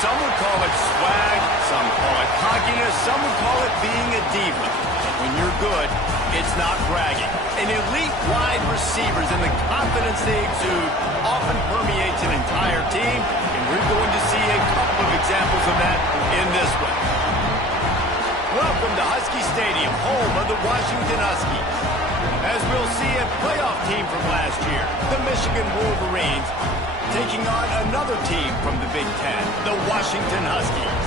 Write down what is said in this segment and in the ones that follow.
Some would call it swag, some call it cockiness, some would call it being a diva. When you're good, it's not bragging. And elite wide receivers and the confidence they exude often permeates an entire team, and we're going to see a couple of examples of that in this one. Welcome to Husky Stadium, home of the Washington Huskies. As we'll see a playoff team from last year, the Michigan Wolverines, taking on another team from the Big Ten, the Washington Huskies.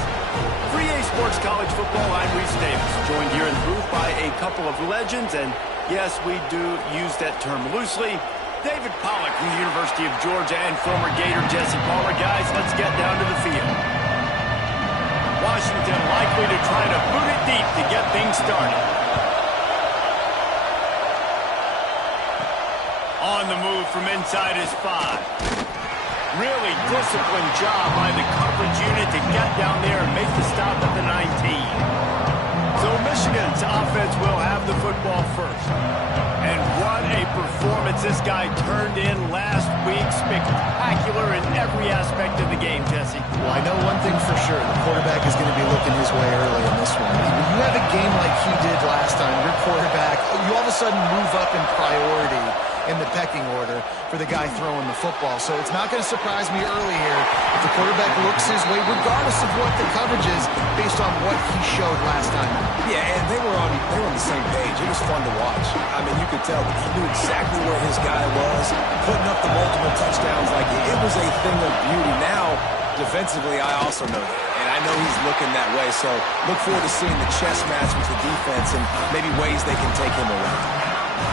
3A Sports College Football, I'm Reese Davis, joined here in the booth by a couple of legends, and yes, we do use that term loosely. David Pollack from the University of Georgia and former Gator Jesse Palmer. Guys, let's get down to the field. Washington likely to try to boot it deep to get things started. On the move from inside his 5. Really disciplined job by the coverage unit to get down there and make the stop at the 19. So Michigan's offense will have the football first. And what a performance this guy turned in last week. Spectacular in every aspect of the game, Jesse. Well, I know one thing for sure. The quarterback is going to be looking his way early in this one. When you have a game like he did last time, your quarterback, you all of a sudden move up in priority in the pecking order for the guy throwing the football. So it's not going to surprise me early here if the quarterback looks his way, regardless of what the coverage is, based on what he showed last time. Yeah, and they were on the same page. It was fun to watch. I mean, you could tell that he knew exactly where his guy was, putting up the multiple touchdowns like it was a thing of beauty. Now, defensively, I also know that. And I know he's looking that way, so look forward to seeing the chess match with the defense and maybe ways they can take him around.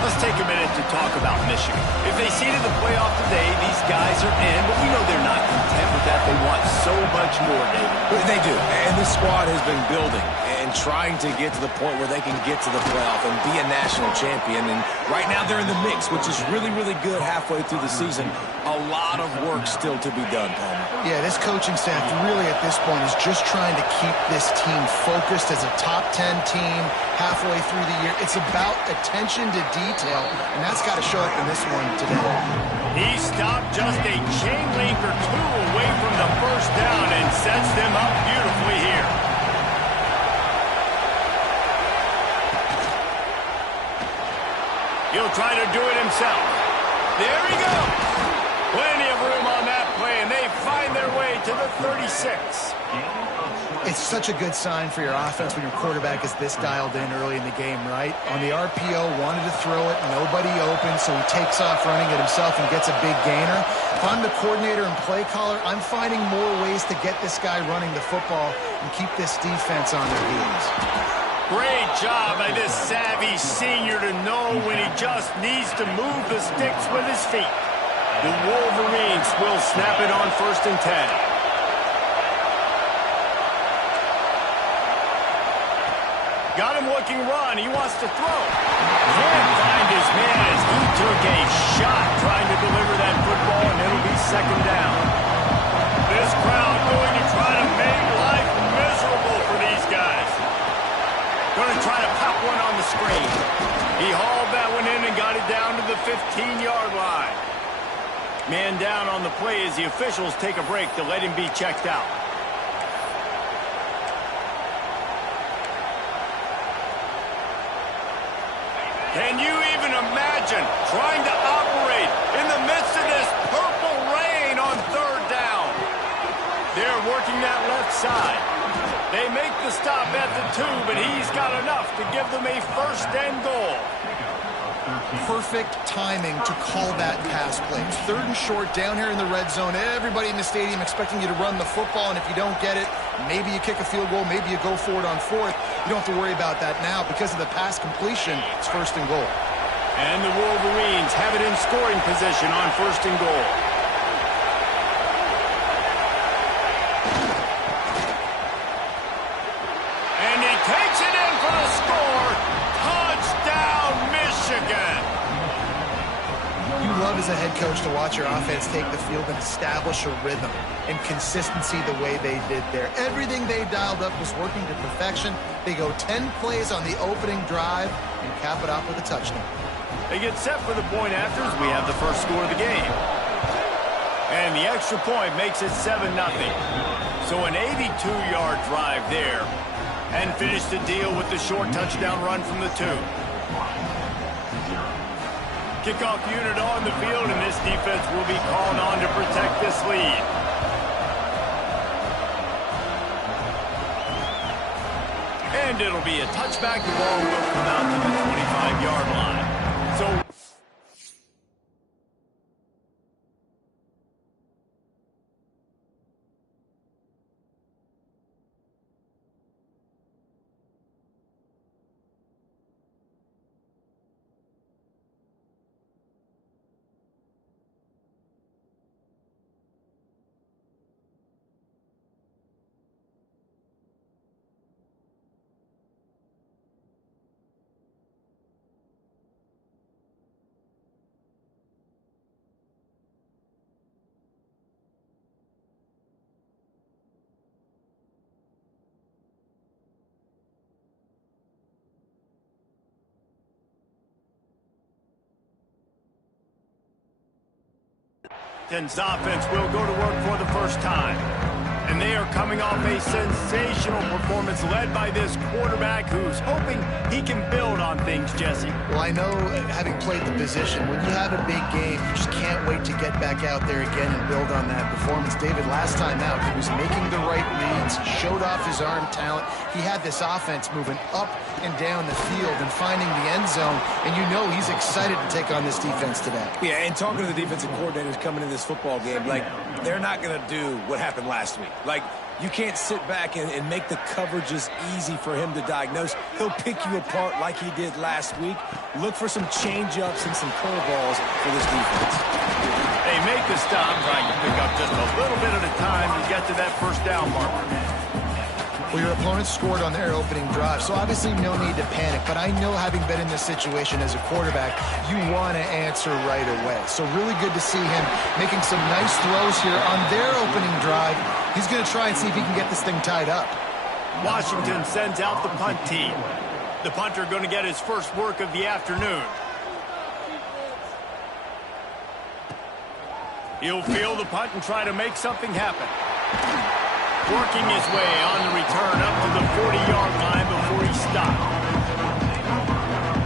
Let's take a minute to talk about Michigan. If they seeded the playoff today, these guys are in, but we know they're not content with that. They want so much more, David. They do, and this squad has been building and trying to get to the point where they can get to the playoff and be a national champion. And right now they're in the mix, which is really, really good halfway through the season. A lot of work still to be done, Palmer. Yeah, this coaching staff really at this point is just trying to keep this team focused as a top 10 team halfway through the year. It's about attention to detail, and that's got to show up in this one today. He stopped just a chain link or two away from the first down and sets them up beautifully here. He'll try to do it himself. There he goes. Plenty of room on that play, and they find their way to the 36. It's such a good sign for your offense when your quarterback is this dialed in early in the game, right? On the RPO, wanted to throw it, nobody open, so he takes off running it himself and gets a big gainer. If I'm the coordinator and play caller, I'm finding more ways to get this guy running the football and keep this defense on their heels. Great job by this savvy senior to know when he just needs to move the sticks with his feet. The Wolverines will snap it on 1st and 10. Got him looking run. He wants to throw. Can't find his man as he took a shot trying to deliver that football, and it'll be 2nd down. This crowd going to try to make life miserable for these guys. Going to try to pop one on the screen. He hauled that one in and got it down to the 15-yard line. Man down on the play as the officials take a break to let him be checked out. Can you even imagine trying to operate in the midst of this purple rain on 3rd down? They're working that left side. They make the stop at the 2, but he's got enough to give them a 1st and goal. Perfect timing to call that pass play. 3rd and short down here in the red zone. Everybody in the stadium expecting you to run the football, and if you don't get it, maybe you kick a field goal, maybe you go for it on 4th. You don't have to worry about that now. Because of the pass completion, it's 1st and goal. And the Wolverines have it in scoring position on 1st and goal. And he takes it in for the score. Touchdown, Michigan. You love as a head coach to watch your offense take the field and establish a rhythm and consistency the way they did there. Everything they dialed up was working to perfection. They go 10 plays on the opening drive and cap it off with a touchdown. They get set for the point after as we have the first score of the game. And the extra point makes it 7-0. So an 82-yard drive there, and finish the deal with the short touchdown run from the 2. Kickoff unit on the field, and this defense will be called on to protect this lead. And it'll be a touchback. The ball will come out to the 25-yard line. So Titans offense will go to work for the first time. And they are coming off a sensational performance led by this quarterback who's hoping he can build on things, Jesse. Well, I know, having played the position, when you have a big game, you just can't wait to get back out there again and build on that performance. David, last time out, he was making the right reads, showed off his arm talent. He had this offense moving up and down the field and finding the end zone, and you know he's excited to take on this defense today. Yeah, and talking to the defensive coordinators coming in this football game, like, they're not going to do what happened last week. Like, you can't sit back and make the coverages easy for him to diagnose. He'll pick you apart like he did last week. Look for some change-ups and some curveballs for this defense. They make the stop, trying to pick up just a little bit at a time to get to that first down marker. Well, your opponent scored on their opening drive, so obviously no need to panic. But I know, having been in this situation as a quarterback, you want to answer right away. So really good to see him making some nice throws here on their opening drive. He's going to try and see if he can get this thing tied up. Washington sends out the punt team. The punter going to get his first work of the afternoon. He'll field the punt and try to make something happen. Working his way on the return up to the 40-yard line before he stopped.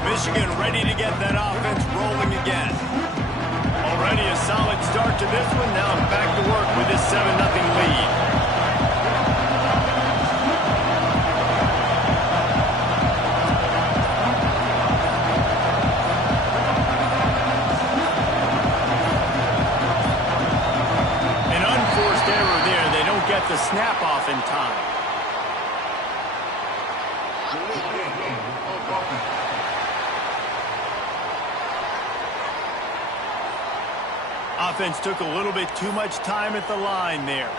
Michigan ready to get that offense rolling again. Already a solid start to this one. Now back to work with this 7-0 lead. The snap off in time. Offense took a little bit too much time at the line there.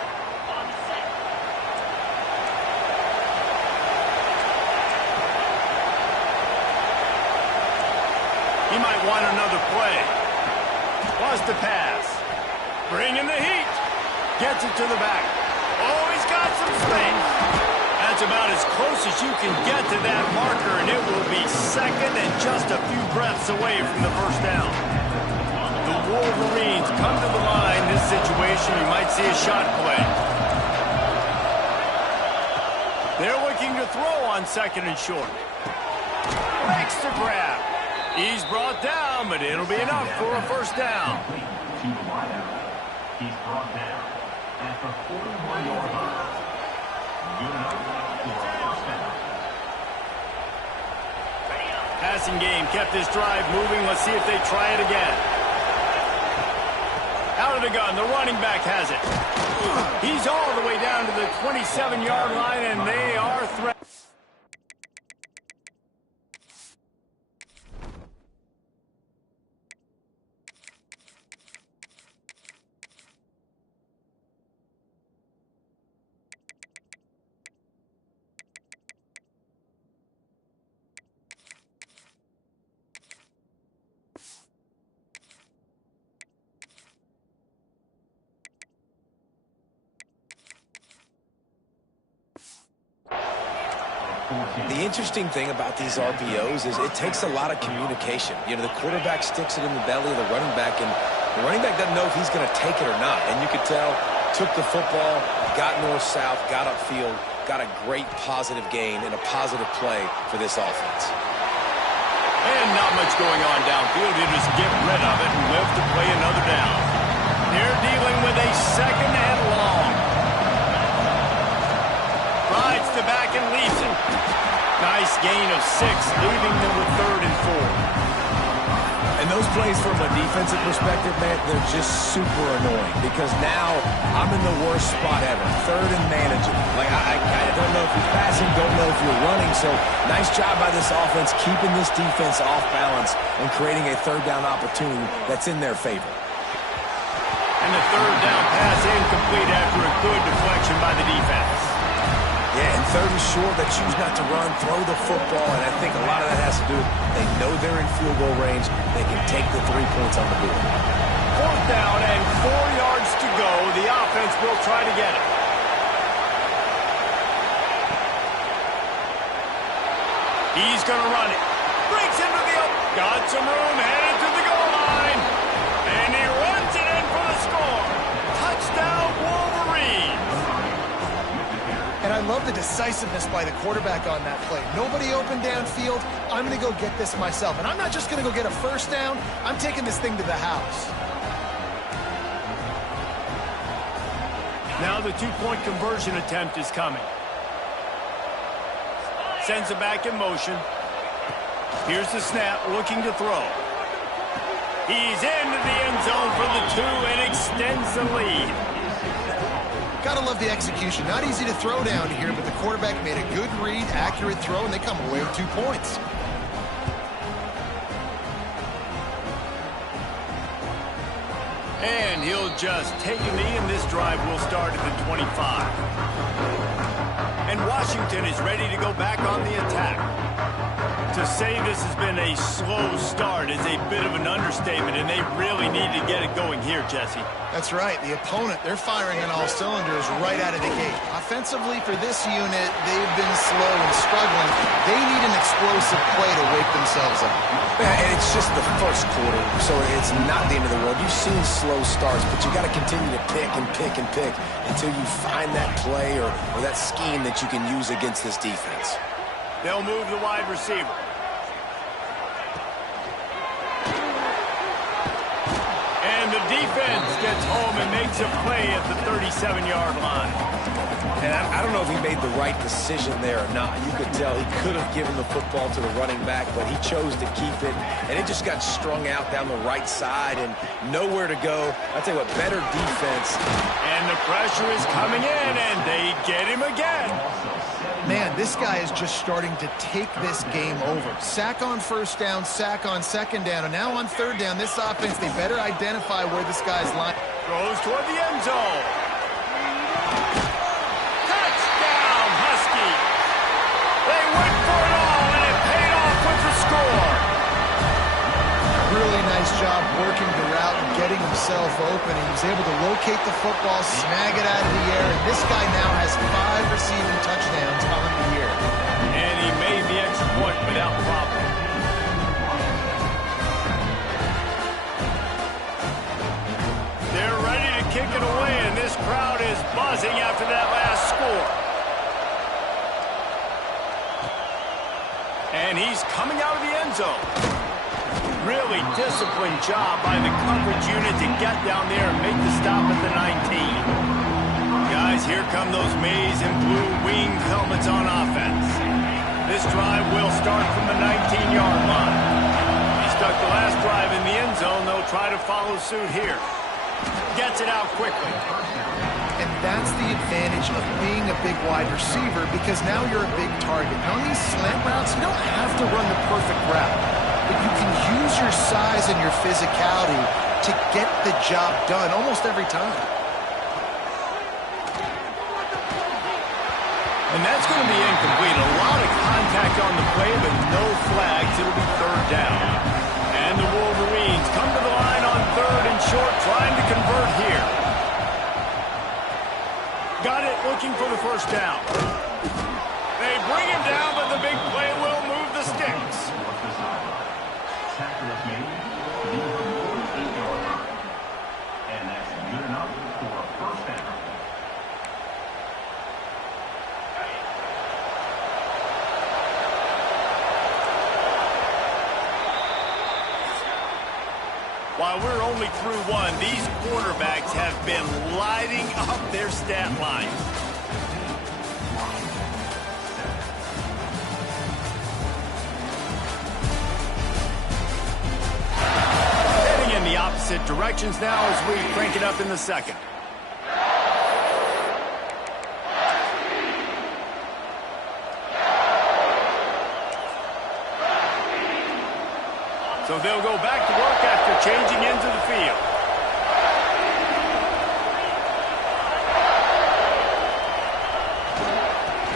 He might want another play. Wants to pass. Bringing the heat. Gets it to the back. Oh, he's got some space. That's about as close as you can get to that marker, and it will be second and just a few breaths away from the first down. The Wolverines come to the line. This situation, you might see a shot play. They're looking to throw on second and short. Makes the grab. He's brought down, but it'll be enough for a first down. He's brought down at the 41-yard line. Passing game kept this drive moving. Let's see if they try it again. Out of the gun, the running back has it. He's all the way down to the 27-yard line, and they are threatening. The interesting thing about these RPOs is it takes a lot of communication. You know, the quarterback sticks it in the belly of the running back, and the running back doesn't know if he's going to take it or not. And you could tell took the football, got north-south, got upfield, got a great positive gain and a positive play for this offense. And not much going on downfield. You just get rid of it and live to play another down. They're dealing with a second and long. Rides to back and leaves it. Nice gain of 6, leaving them with 3rd and 4. And those plays from a defensive perspective, man, they're just super annoying because now I'm in the worst spot ever. 3rd and manageable. Like, I don't know if you're passing, don't know if you're running. So nice job by this offense keeping this defense off balance and creating a 3rd down opportunity that's in their favor. And the 3rd down pass incomplete after a good deflection by the defense. Yeah, and 3rd and short, they choose not to run, throw the football, and I think a lot of that has to do with they know they're in field goal range. They can take the 3 points on the board. 4th down and 4 yards to go. The offense will try to get it. He's going to run it. Breaks into the open. Got some room, headed to the goal line. And he runs it in for the score. Touchdown, Wolverines. And I love the decisiveness by the quarterback on that play. Nobody open downfield. I'm going to go get this myself. And I'm not just going to go get a 1st down. I'm taking this thing to the house. Now the 2-point conversion attempt is coming. Sends it back in motion. Here's the snap, looking to throw. He's into the end zone for the 2 and extends the lead. Gotta love the execution. Not easy to throw down here, but the quarterback made a good read, accurate throw, and they come away with 2 points. And he'll just take a knee, and this drive will start at the 25. And Washington is ready to go back on the attack. To say this has been a slow start is a bit of an understatement, and they really need to get it going here, Jesse. That's right. The opponent, they're firing on all cylinders right out of the gate. Offensively, for this unit, they've been slow and struggling. They need an explosive play to wake themselves up. And it's just the first quarter, so it's not the end of the world. You've seen slow starts, but you got to continue to pick and pick and pick until you find that play or that scheme that you can use against this defense. They'll move the wide receiver. And the defense gets home and makes a play at the 37-yard line. And I don't know if he made the right decision there or not. You could tell he could have given the football to the running back, but he chose to keep it. And it just got strung out down the right side and nowhere to go. I'll tell you what, better defense. And the pressure is coming in, and they get him again. Man, this guy is just starting to take this game over. Sack on 1st down, sack on 2nd down, and now on 3rd down, this offense, they better identify where this guy's lying. Throws toward the end zone. Touchdown, Huskies. They went for it all, and it paid off with the score. Really nice job working the route and getting himself open. He was able to locate the football, snag it out of the air, and this guy now has 5 receiving touchdowns on the year. And he made the extra point without problem. They're ready to kick it away, and this crowd is buzzing after that last score. And he's coming out of the end zone. Really disciplined job by the coverage unit to get down there and make the stop at the 19. Guys, here come those maize and blue winged helmets on offense. This drive will start from the 19-yard line. He stuck the last drive in the end zone. They'll try to follow suit here. Gets it out quickly. And that's the advantage of being a big wide receiver, because now you're a big target. On these slant routes, you don't have to run the perfect route, but you can use your size and your physicality to get the job done almost every time. And that's going to be incomplete. A lot of contact on the play, but no flags. It'll be 3rd down. And the Wolverines come to the line on 3rd and short, trying to convert here. Got it, looking for the 1st down. They bring him down, but the big play will move the sticks. While we're only through one, these quarterbacks have been lighting up their stat line. Heading in the opposite directions now as we crank it up in the second. So they'll go back to work after changing into the field.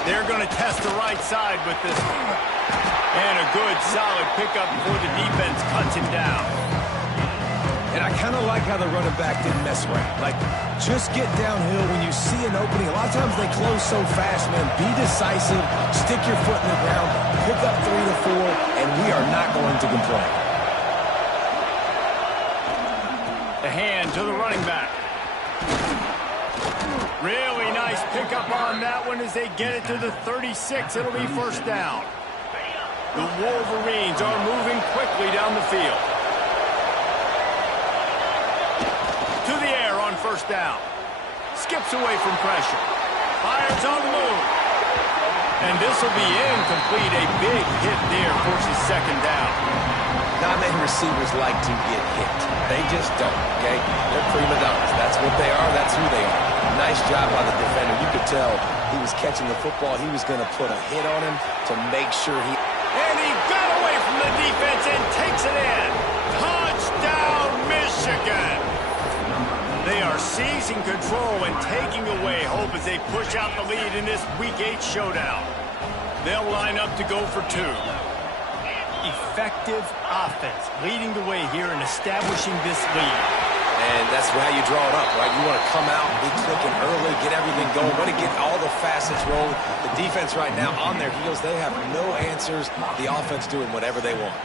They're going to test the right side with this one. And a good, solid pickup before the defense cuts him down. And I kind of like how the running back didn't mess around. Like, just get downhill when you see an opening. A lot of times they close so fast, man. Be decisive, stick your foot in the ground, pick up 3 to 4, and we are not going to complain. The hand to the running back. Really nice pickup on that one as they get it to the 36. It'll be first down. The Wolverines are moving quickly down the field. To the air on first down. Skips away from pressure. Fires on the move. And this will be incomplete. A big hit there forces second down. Not many receivers like to get hit. They just don't, okay? They're prima donnas. That's what they are. That's who they are. Nice job by the defender. You could tell he was catching the football. He was going to put a hit on him to make sure he... And he got away from the defense and takes it in. Touchdown, Michigan! They are seizing control and taking away hope as they push out the lead in this Week 8 showdown. They'll line up to go for 2. Effective offense leading the way here and establishing this lead. And that's how you draw it up, right? You want to come out, be clicking early, get everything going, want to get all the facets rolling. The defense right now on their heels, they have no answers. The offense doing whatever they want.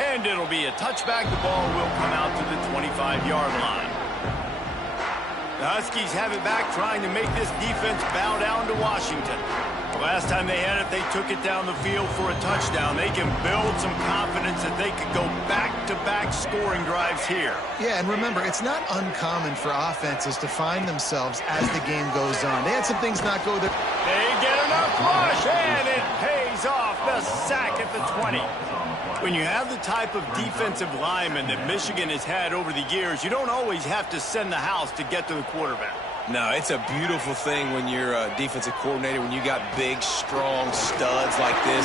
And it'll be a touchback. The ball will come out to the 25-yard line. The Huskies have it back, trying to make this defense bow down to Washington. The last time they had it, they took it down the field for a touchdown. They can build some confidence that they could go back-to-back scoring drives here. Yeah, and remember, it's not uncommon for offenses to find themselves as the game goes on. They had some things not go their... They get enough rush, and it pays off. The sack at the 20. When you have the type of defensive lineman that Michigan has had over the years, you don't always have to send the house to get to the quarterback. No, it's a beautiful thing when you're a defensive coordinator, when you got big, strong studs like this.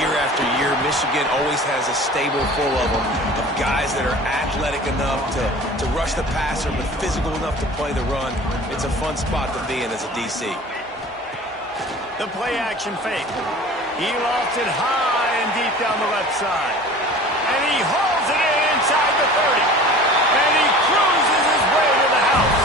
Year after year, Michigan always has a stable full of them, of guys that are athletic enough to rush the passer, but physical enough to play the run. It's a fun spot to be in as a DC. The play-action fake. He lofts it high and deep down the left side. And he hauls it in inside the 30. And he cruises his way to the house.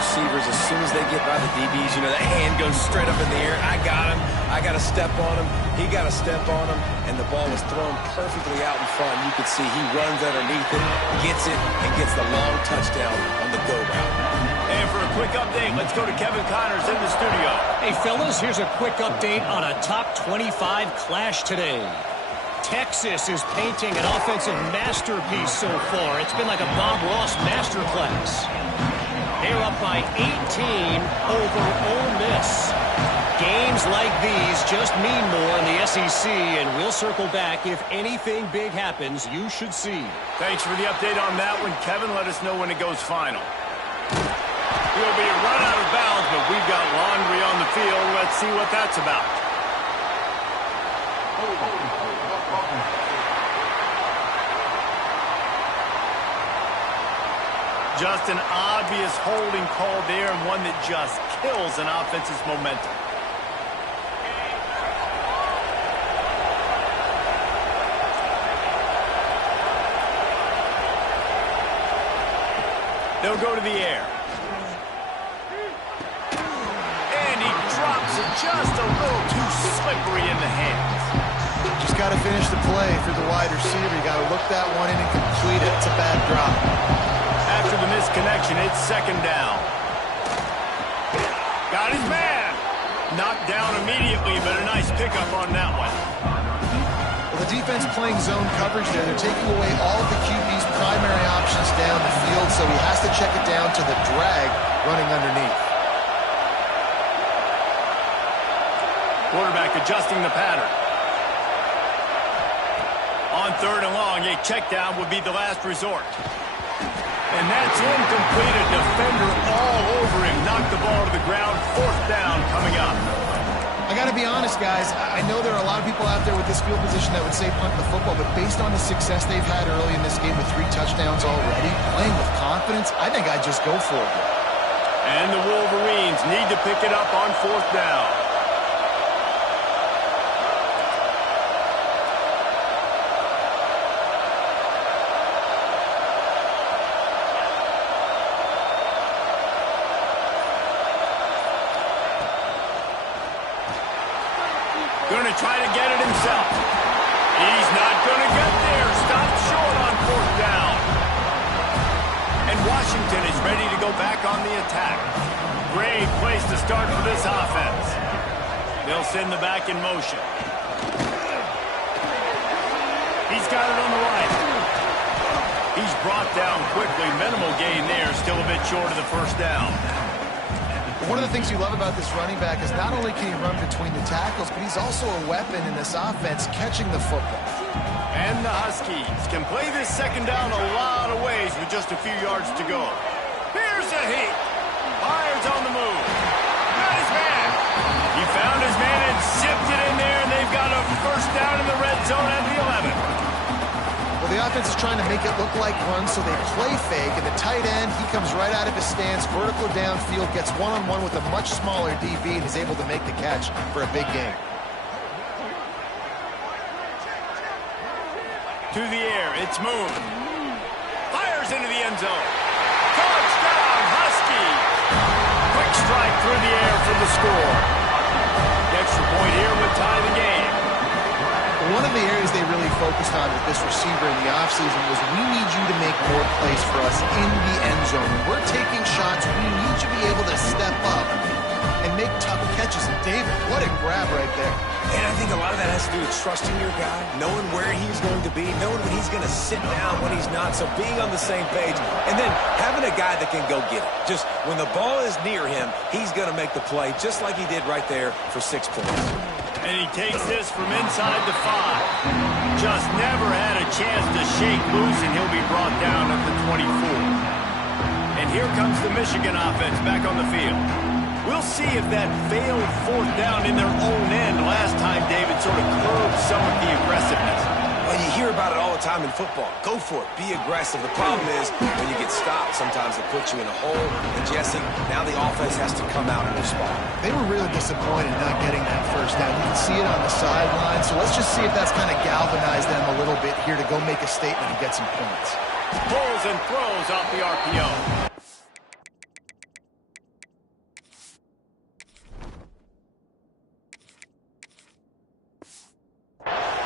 Receivers, as soon as they get by the DBs, you know, that hand goes straight up in the air. I got him. I got to step on him. He got to step on him. And the ball was thrown perfectly out in front. You could see he runs underneath it, gets it, and gets the long touchdown on the go route. And for a quick update, let's go to Kevin Connors in the studio. Hey, fellas, here's a quick update on a top 25 clash today. Texas is painting an offensive masterpiece so far. It's been like a Bob Ross masterclass. They're up by 18 over Ole Miss. Games like these just mean more in the SEC, and we'll circle back. If anything big happens, you should see. Thanks for the update on that one, Kevin. Let us know when it goes final. We'll be run out of bounds, but we've got laundry on the field. Let's see what that's about. Just an obvious holding call there, and one that just kills an offense's momentum. They'll go to the air. And he drops it just a little too slippery in the hands. Just got to finish the play through the wide receiver. You got to look that one in and complete it. It's a bad drop. After the misconnection, it's second down. Got his man. Knocked down immediately, but a nice pickup on that one. Well, the defense playing zone coverage there. They're taking away all of the QB's primary options down the field, so he has to check it down to the drag running underneath. Quarterback adjusting the pattern. On third and long, a check down would be the last resort. And that's incomplete. A defender all over him. Knocked the ball to the ground. Fourth down coming up. I got to be honest, guys. I know there are a lot of people out there with this field position that would say punt the football, but based on the success they've had early in this game with 3 touchdowns already, playing with confidence, I think I'd just go for it. And the Wolverines need to pick it up on fourth down. Going to try to get it himself. He's not going to get there. Stopped short on fourth down. And Washington is ready to go back on the attack. Great place to start for this offense. They'll send the back in motion. He's got it on the right. He's brought down quickly. Minimal gain there. Still a bit short of the first down. One of the things you love about this running back is not only can he run between the tackles, but he's also a weapon in this offense catching the football. And the Huskies can play this second down a lot of ways with just a few yards to go. Here's a heat. Byers on the move. Got his man. He found his man and zipped it in there, and they've got a first down in the red zone at the 11. Well, the offense is trying to make it look like runs, so they play fake, and the tight end, he comes right out of his stance, vertical downfield, gets one-on-one with a much smaller DB, and is able to make the catch for a big gain. To the air, it's Moon. Fires into the end zone. Touchdown, Huskies! Quick strike through the air for the score. The extra point here would tie the game. One of the areas they really focused on with this receiver in the offseason was we need you to make more plays for us in the end zone. When we're taking shots, we need you to be able to step up and make tough catches. And David, what a grab right there. And I think a lot of that has to do with trusting your guy, knowing where he's going to be, knowing when he's going to sit down, when he's not, so being on the same page, and then having a guy that can go get it. Just when the ball is near him, he's going to make the play, just like he did right there for 6 points. And he takes this from inside the 5. Just never had a chance to shake loose, and he'll be brought down at the 24. And here comes the Michigan offense back on the field. We'll see if that failed fourth down in their own end last time, David, sort of curbed some of the aggressiveness. Well, you hear about it all the time in football. Go for it. Be aggressive. The problem is when you get stopped, sometimes it puts you in a hole. And, Jesse, now the offense has to come out and respond. They were really disappointed not getting that first down. You can see it on the sideline. So let's just see if that's kind of galvanized them a little bit here to go make a statement and get some points. Pulls and throws off the RPO.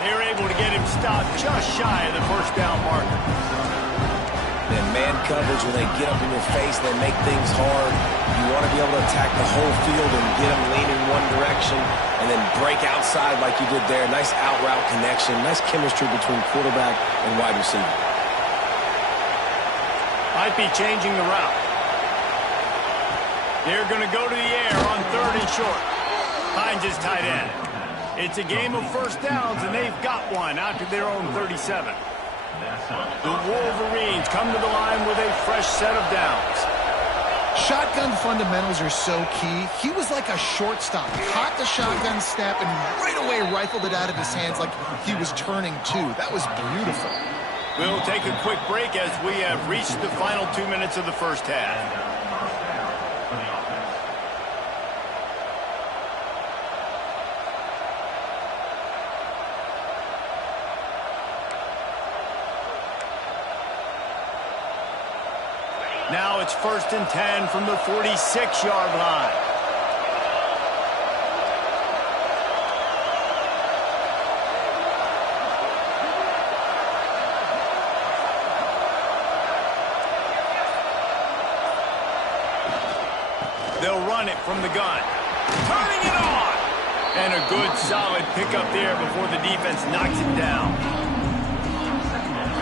They're able to get him stopped just shy of the first down marker. Then man coverage, when they get up in your face, they make things hard. You want to be able to attack the whole field and get them leaning one direction and then break outside like you did there. Nice out route connection, nice chemistry between quarterback and wide receiver. Might be changing the route. They're going to go to the air on third and short. Finds his tight end. It's a game of first downs, and they've got one out to their own 37. The Wolverines come to the line with a fresh set of downs. Shotgun fundamentals are so key. He was like a shortstop. Caught the shotgun snap and right away rifled it out of his hands like he was turning two. That was beautiful. We'll take a quick break as we have reached the final 2 minutes of the first half. Now it's 1st and 10 from the 46-yard line. They'll run it from the gun. Turning it on! And a good, solid pickup there before the defense knocks it down.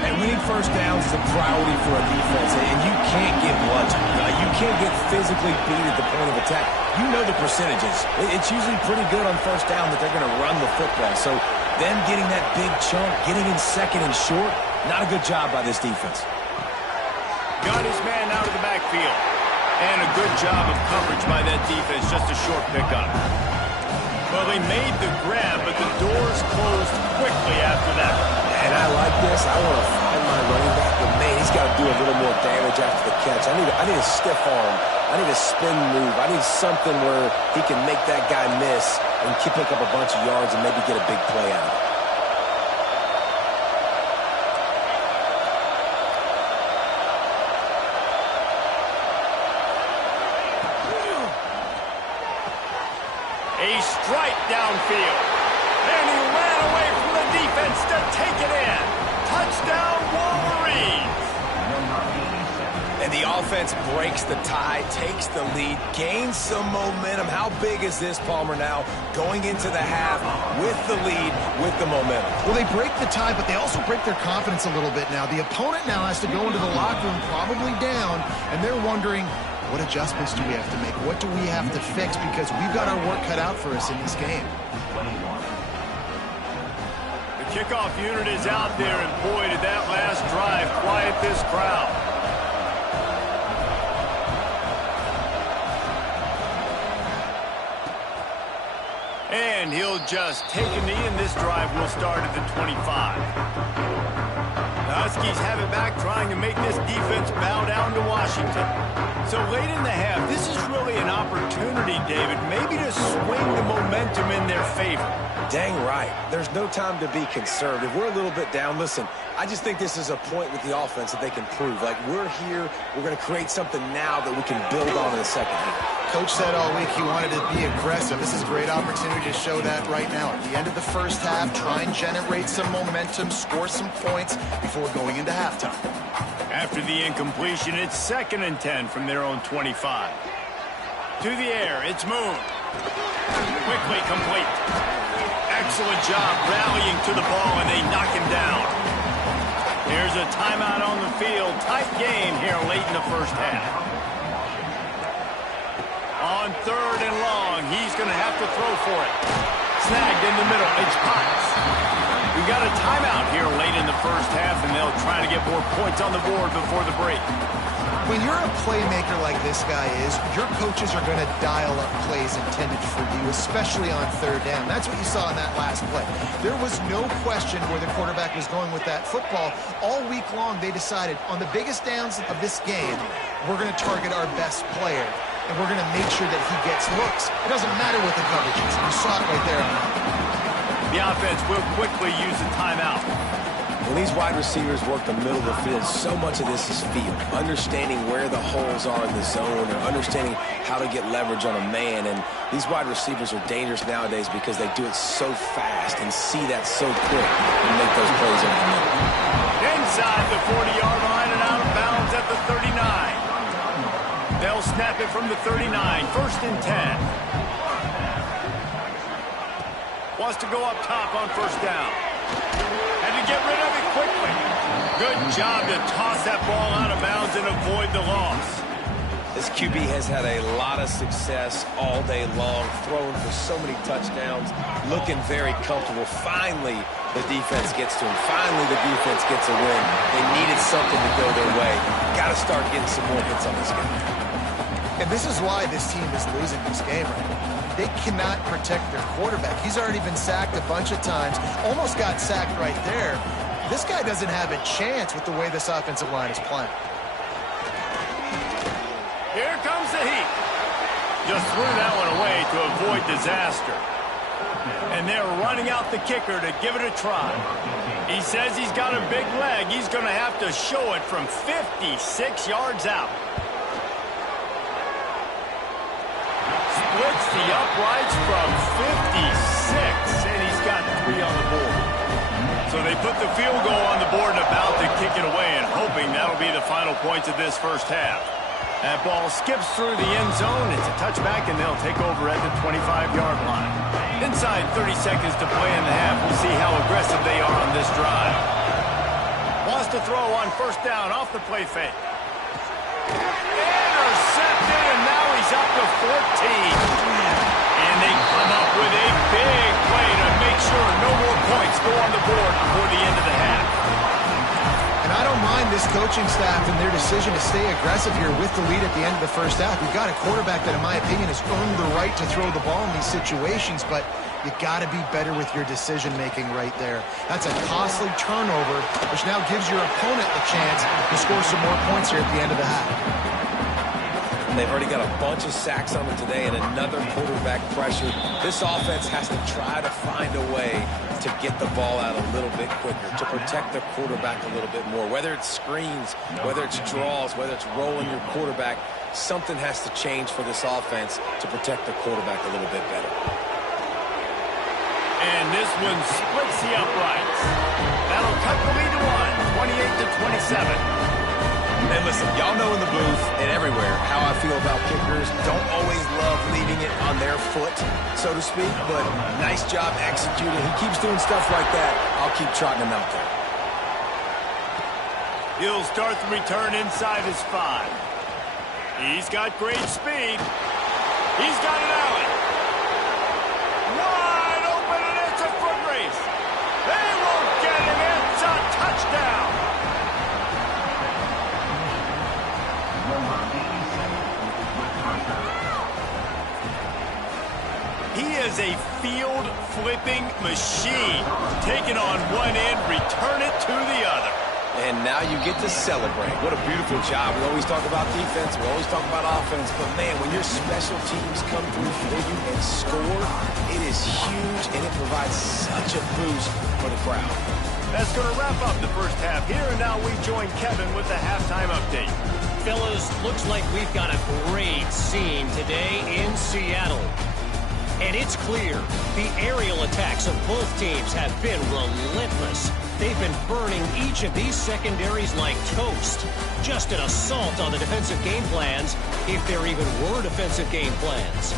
And winning first downs is a priority for a defense, and you can't get bludgeoned. You can't get physically beat at the point of attack. You know the percentages. It's usually pretty good on first down that they're going to run the football. So them getting that big chunk, getting in second and short, not a good job by this defense. Got his man out of the backfield. And a good job of coverage by that defense, just a short pickup. Well, they made the grab, but the doors closed quickly after that. And I like this. I want to find my running back, but man, he's got to do a little more damage after the catch. I need a stiff arm. I need a spin move. I need something where he can make that guy miss and pick up a bunch of yards and maybe get a big play out of it. A strike downfield. And he ran away from the defense to take it in. Touchdown, Wolverines. And the offense breaks the tie, takes the lead, gains some momentum. How big is this, Palmer, now going into the half with the lead, with the momentum? Well, they break the tie, but they also break their confidence a little bit now. The opponent now has to go into the locker room probably down, and they're wondering, what adjustments do we have to make? What do we have to fix? Because we've got our work cut out for us in this game. The kickoff unit is out there, and boy, did that last drive quiet this crowd. And he'll just take a knee, and this drive will start at the 25. The Huskies have it back, trying to make this defense bow down to Washington. So late in the half, this is really an opportunity, David, maybe to swing the momentum in their favor. Dang right. There's no time to be conservative. We're a little bit down. Listen, I just think this is a point with the offense that they can prove. Like, we're here, we're going to create something now that we can build on in the second half. Coach said all week he wanted to be aggressive. This is a great opportunity to show that right now. At the end of the first half, try and generate some momentum, score some points before going into halftime. After the incompletion, it's 2nd and 10 from their own 25. To the air, it's Moon. Quickly complete. Excellent job rallying to the ball, and they knock him down. Here's a timeout on the field. Tight game here late in the first half. On 3rd and long, he's going to have to throw for it. Snagged in the middle. It's Potts. We've got a timeout here late in the first half, and they'll try to get more points on the board before the break. When you're a playmaker like this guy is, your coaches are going to dial up plays intended for you, especially on 3rd down. That's what you saw in that last play. There was no question where the quarterback was going with that football. All week long, they decided on the biggest downs of this game, we're going to target our best player, and we're going to make sure that he gets looks. It doesn't matter what the coverage is. You saw it right there on that. The offense will quickly use a timeout. When these wide receivers work the middle of the field, so much of this is feel. Understanding where the holes are in the zone, or understanding how to get leverage on a man. And these wide receivers are dangerous nowadays because they do it so fast and see that so quick and make those plays over the middle. Inside the 40-yard line and out of bounds at the 39. They'll snap it from the 39. 1st and 10. Wants to go up top on 1st down. And to get rid of it quickly. Good job to toss that ball out of bounds and avoid the loss. This QB has had a lot of success all day long, throwing for so many touchdowns, looking very comfortable. Finally, the defense gets to him. Finally, the defense gets a win. They needed something to go their way. Got to start getting some more hits on this guy. And this is why this team is losing this game right now. They cannot protect their quarterback. He's already been sacked a bunch of times. Almost got sacked right there. This guy doesn't have a chance with the way this offensive line is playing. Here comes the heat. Just threw that one away to avoid disaster. And they're running out the kicker to give it a try. He says he's got a big leg. He's going to have to show it from 56 yards out. Splits the uprights from 56, and he's got 3 on the board. So they put the field goal on the board and about to kick it away, and hoping that'll be the final points of this first half. That ball skips through the end zone. It's a touchback, and they'll take over at the 25-yard line. Inside 30 seconds to play in the half. We'll see how aggressive they are on this drive. Wants to throw on first down off the play fake. Intercepted, and now he's up to 14. And they come up with a big play to make sure no more points go on the board before the end of the half. And I don't mind this coaching staff and their decision to stay aggressive here with the lead at the end of the first half. We've got a quarterback that, in my opinion, has earned the right to throw the ball in these situations, but you got to be better with your decision-making right there. That's a costly turnover, which now gives your opponent the chance to score some more points here at the end of the half. They've already got a bunch of sacks on them today and another quarterback pressure. This offense has to try to find a way to get the ball out a little bit quicker, to protect their quarterback a little bit more. Whether it's screens, whether it's draws, whether it's rolling your quarterback, something has to change for this offense to protect the quarterback a little bit better. And this one splits the uprights. That'll cut the lead to 1, 28-27. And listen, y'all know in the booth and everywhere how I feel about kickers. Don't always love leaving it on their foot, so to speak, but nice job executing. He keeps doing stuff like that. I'll keep trotting him out there. He'll start the return inside his 5. He's got great speed. He's got an alley. Wide open, and it's a foot race. They won't get him. It's a touchdown. He is a field-flipping machine. Take it on one end, return it to the other. And now you get to celebrate. What a beautiful job. We always talk about defense. We always talk about offense. But, man, when your special teams come through for you and score, it is huge, and it provides such a boost for the crowd. That's going to wrap up the first half here, and now we join Kevin with the halftime update. Fellas, looks like we've got a great scene today in Seattle. And it's clear the aerial attacks of both teams have been relentless. They've been burning each of these secondaries like toast. Just an assault on the defensive game plans, if there even were defensive game plans.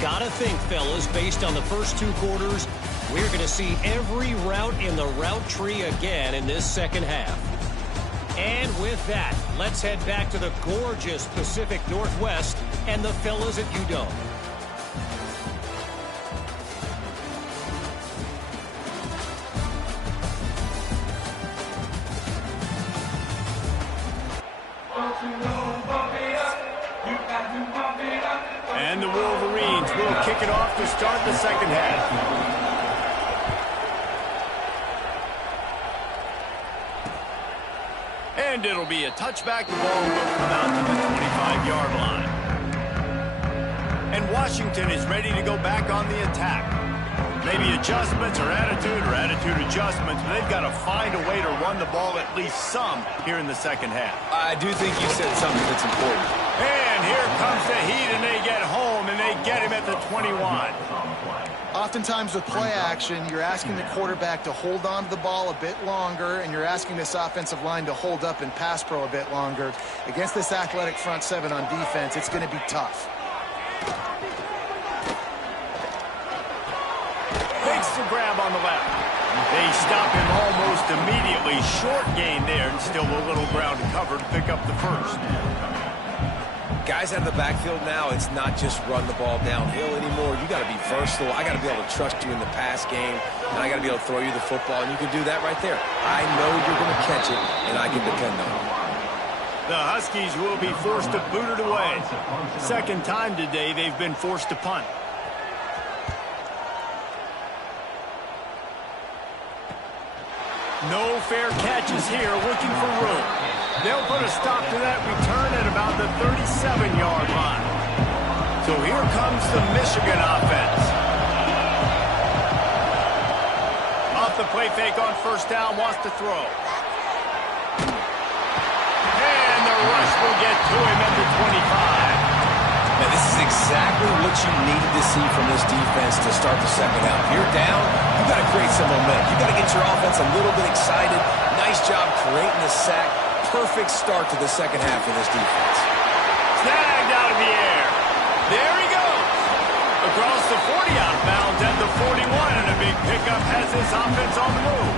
Gotta think, fellas, based on the first 2 quarters, we're going to see every route in the route tree again in this second half. And with that, let's head back to the gorgeous Pacific Northwest and the fellas at UW. And the Wolverines will kick it off to start the second half. And it'll be a touchback. The ball will come out to the 25-yard line. And Washington is ready to go back on the attack. Maybe adjustments or attitude adjustments, but they've got to find a way to run the ball at least some here in the second half. I do think you said something that's important. And here comes the Heat, and they get home, and they get him at the 21. Oftentimes with play action, you're asking the quarterback to hold on to the ball a bit longer, and you're asking this offensive line to hold up in pass pro a bit longer. Against this athletic front 7 on defense, it's going to be tough. Makes the grab on the left. They stop him almost immediately. Short gain there, and still a little ground to cover to pick up the first. Guys out of the backfield now, it's not just run the ball downhill anymore. You got to be versatile. I got to be able to trust you in the pass game, and I got to be able to throw you the football, and you can do that right there. I know you're going to catch it, and I can depend on it. The Huskies will be forced to boot it away. Second time today they've been forced to punt. No fair catches here, looking for room. They'll put a stop to that return at about the 37-yard line. So here comes the Michigan offense. Off the play fake on first down, wants to throw. And the rush will get to him at the 25. Man, this is exactly what you needed to see from this defense to start the second half. If you're down, you've got to create some momentum. You've got to get your offense a little bit excited. Nice job creating the sack. Perfect start to the second half for this defense. Snagged out of the air. There he goes. Across the 40 out of bounds at the 41, and a big pickup has this offense on the move.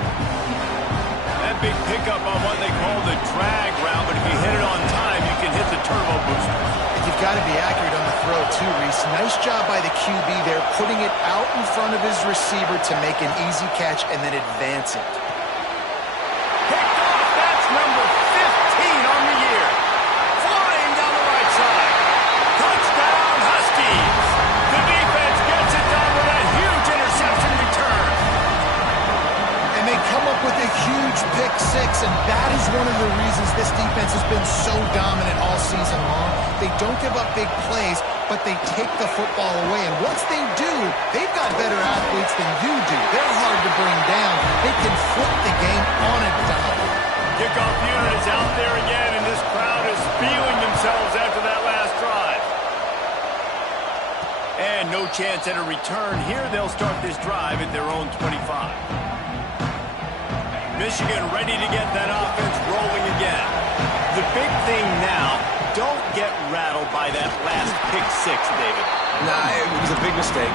That big pickup on what they call the drag route, but if you hit it on time, you can hit the turbo booster. You've got to be accurate on the throw, too, Reese. Nice job by the QB there, putting it out in front of his receiver to make an easy catch and then advance it. Picked off. That's number 15 on the year. Flying down the right side. Touchdown, Huskies. The defense gets it done with a huge interception return. And they come up with a huge pick six, and that is one of the reasons this defense has been so dominant all season long. They don't give up big plays, but they take the football away. And once they do, they've got better athletes than you do. They're hard to bring down. They can flip the game on a dime. Kickoff unit is out there again, and this crowd is feeling themselves after that last drive. And no chance at a return here. They'll start this drive at their own 25. Michigan ready to get that offense rolling again. The big thing now, don't get rattled by that last pick six, David. Nah, it was a big mistake.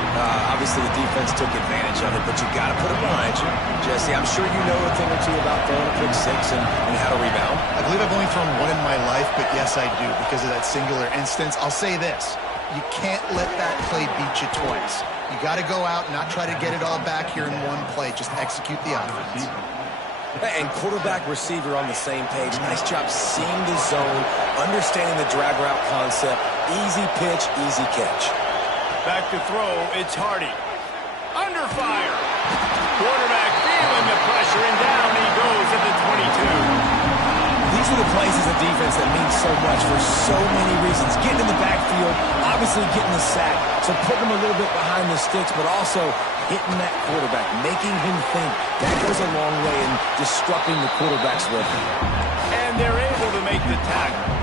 Obviously, the defense took advantage of it, but you got to put it behind you. Jesse, I'm sure you know a thing or two about throwing a pick six and how to rebound. I believe I've only thrown one in my life, but yes, I do, because of that singular instance. I'll say this. You can't let that play beat you twice. You got to go out and not try to get it all back here in one play. Just execute the offense. And quarterback receiver on the same page. Nice job seeing the zone, understanding the drag route concept. Easy pitch, easy catch. Back to throw, it's Hardy. Under fire. Quarterback feeling the pressure, and down he goes at the 22. These are the plays as a defense that mean so much for so many reasons. Getting in the backfield, obviously getting the sack, so putting him a little bit behind the sticks, but also hitting that quarterback, making him think. That goes a long way in disrupting the quarterback's rhythm. And they're able to make the tackle.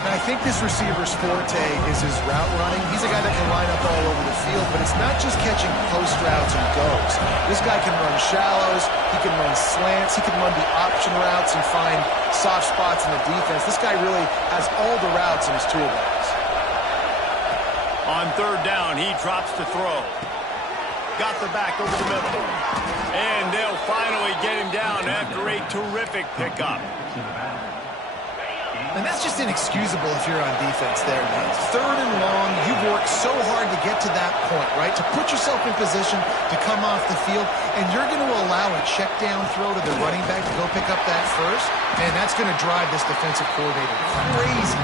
And I think this receiver's forte is his route running. He's a guy that can line up all over the field, but it's not just catching post routes and goes. This guy can run shallows, he can run slants, he can run the option routes and find soft spots in the defense. This guy really has all the routes in his toolbox. On third down, he drops to throw. Got the back over the middle. And they'll finally get him down after a terrific pickup. And that's just inexcusable if you're on defense there, man. Third and long, you've worked so hard to get to that point, right? To put yourself in position to come off the field, and you're going to allow a check down throw to the running back to go pick up that first, and that's going to drive this defensive coordinator crazy.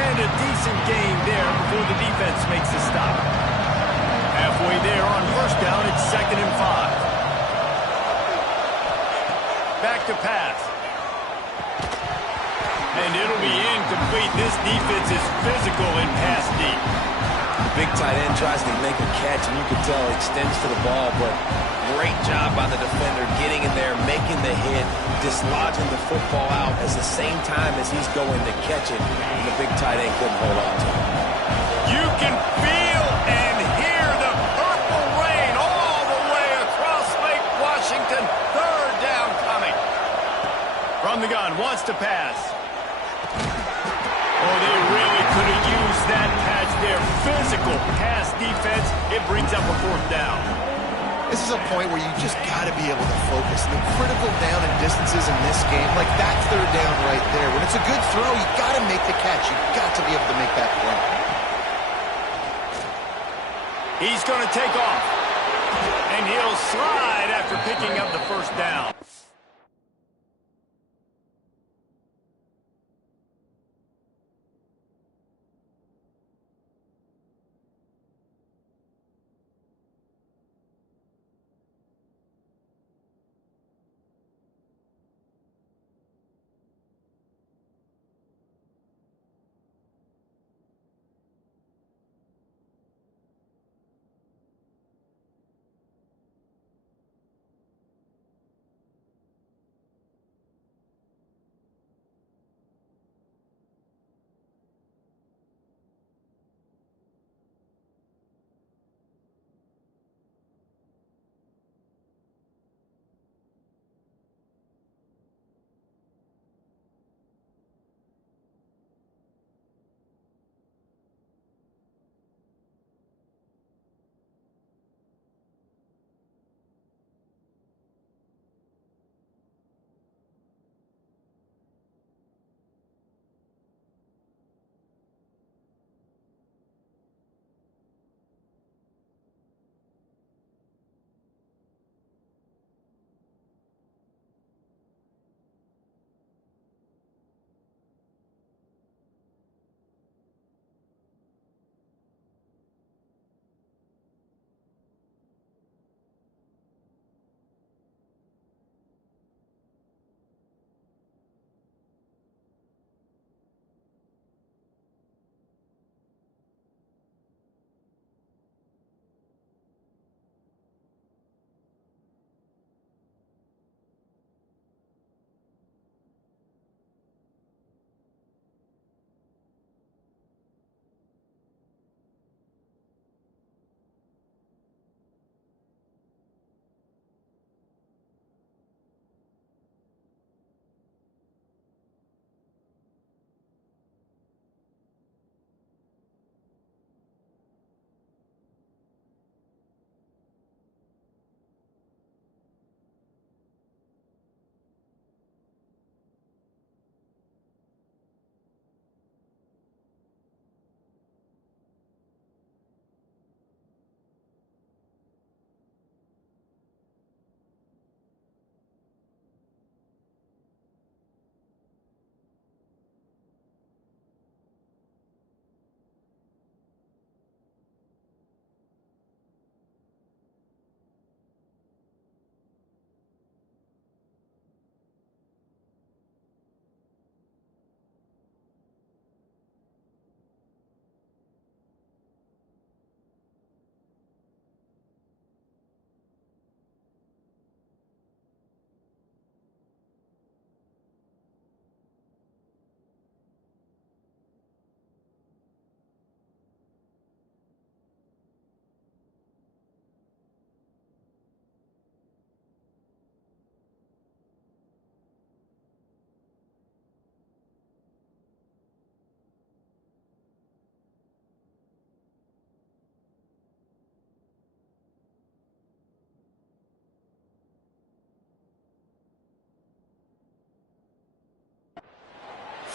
And a decent gain there before the defense makes the stop. Halfway there on first down, it's 2nd and 5. Back to pass. And it'll be incomplete. This defense is physical and pass deep. The big tight end tries to make a catch, and you can tell he extends to the ball, but great job by the defender getting in there, making the hit, dislodging the football out at the same time as he's going to catch it, and the big tight end couldn't hold on to it. You can feel and hear the purple rain all the way across Lake Washington. Third down coming. From the gun, wants to pass. Oh, they really could have used that patch there. Physical pass defense. It brings up a fourth down. This is a point where you just got to be able to focus. The critical down and distances in this game, like that third down right there. When it's a good throw, you got to make the catch. You got to be able to make that play. He's going to take off. And he'll slide after picking up the first down.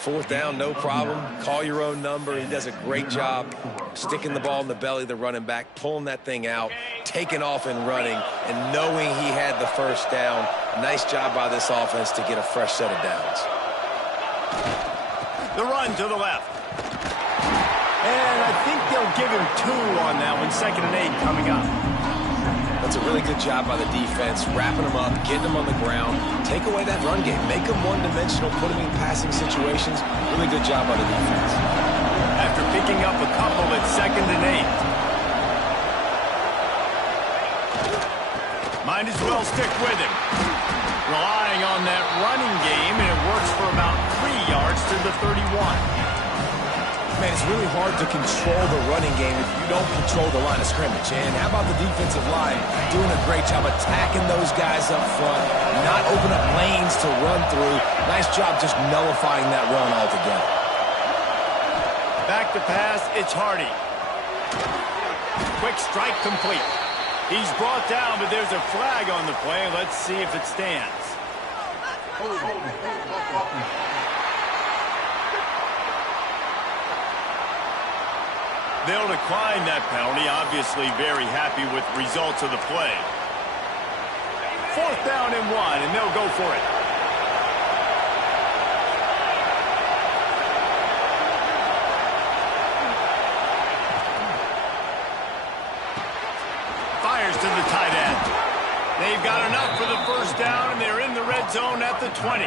4th down, no problem. Call your own number. He does a great job sticking the ball in the belly of the running back, pulling that thing out, taking off and running, and knowing he had the first down. Nice job by this offense to get a fresh set of downs. The run to the left. And I think they'll give him 2 on that one. 2nd and 8 coming up. That's a really good job by the defense, wrapping them up, getting them on the ground. Take away that run game. Make them one-dimensional, put them in passing situations. Really good job by the defense. After picking up a couple at 2nd and 8. Might as well stick with him. Relying on that running game, and it works for about 3 yards to the 31. Man, it's really hard to control the running game if you don't control the line of scrimmage. And how about the defensive line doing a great job attacking those guys up front, not open up lanes to run through. Nice job just nullifying that run altogether. Back to pass, it's Hardy. Quick strike complete. He's brought down, but there's a flag on the play. Let's see if it stands. They'll decline that penalty. Obviously very happy with the results of the play. 4th down and 1, and they'll go for it. Fires to the tight end. They've got enough for the first down, and they're in the red zone at the 20.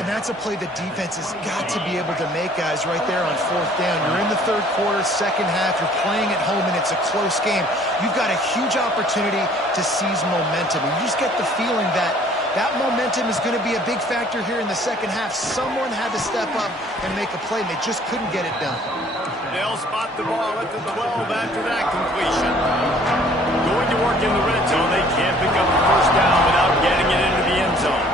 And that's a play the defense has got to be able to make, guys, right there on 4th down. You're in the 3rd quarter, 2nd half. You're playing at home, and it's a close game. You've got a huge opportunity to seize momentum. And you just get the feeling that that momentum is going to be a big factor here in the 2nd half. Someone had to step up and make a play, and they just couldn't get it done. They'll spot the ball at the 12 after that completion. Going to work in the red zone. They can't pick up the first down without getting it into the end zone.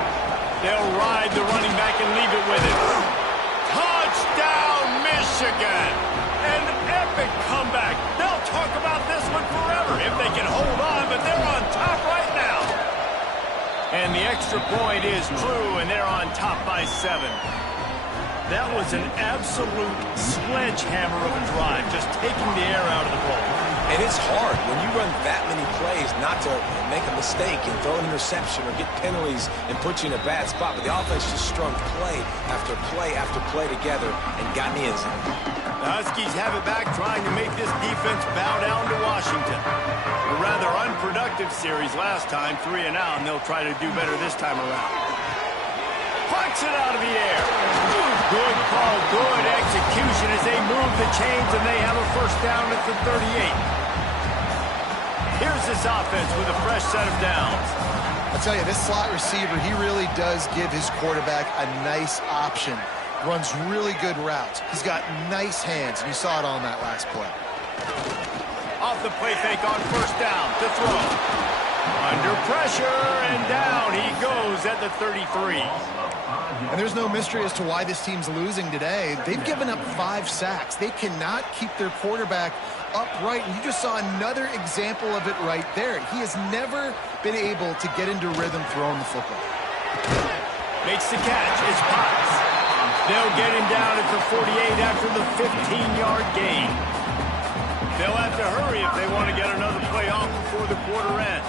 They'll ride the running back and leave it with him. Touchdown, Michigan! An epic comeback. They'll talk about this one forever if they can hold on, but they're on top right now. And the extra point is true, and they're on top by 7. That was an absolute sledgehammer of a drive, just taking the air out of the ball. And it's hard when you run that many plays not to make a mistake and throw an interception or get penalties and put you in a bad spot. But the offense just strung play after play after play together and got in the end zone. The Huskies have it back, trying to make this defense bow down to Washington. A rather unproductive series last time, 3 and out, and they'll try to do better this time around. Plucks it out of the air. Good call, good execution as they move the chains, and they have a first down at the 38. Here's this offense with a fresh set of downs. I'll tell you, this slot receiver, he really does give his quarterback a nice option. Runs really good routes. He's got nice hands, and you saw it on that last play. Off the play fake on first down to throw. Under pressure, and down he goes at the 33. And there's no mystery as to why this team's losing today. They've given up 5 sacks. They cannot keep their quarterback upright, and you just saw another example of it right there. He has never been able to get into rhythm throwing the football. Makes the catch. It's Potts. They'll get him down at the 48 after the 15-yard gain. They'll have to hurry if they want to get another play off before the quarter ends.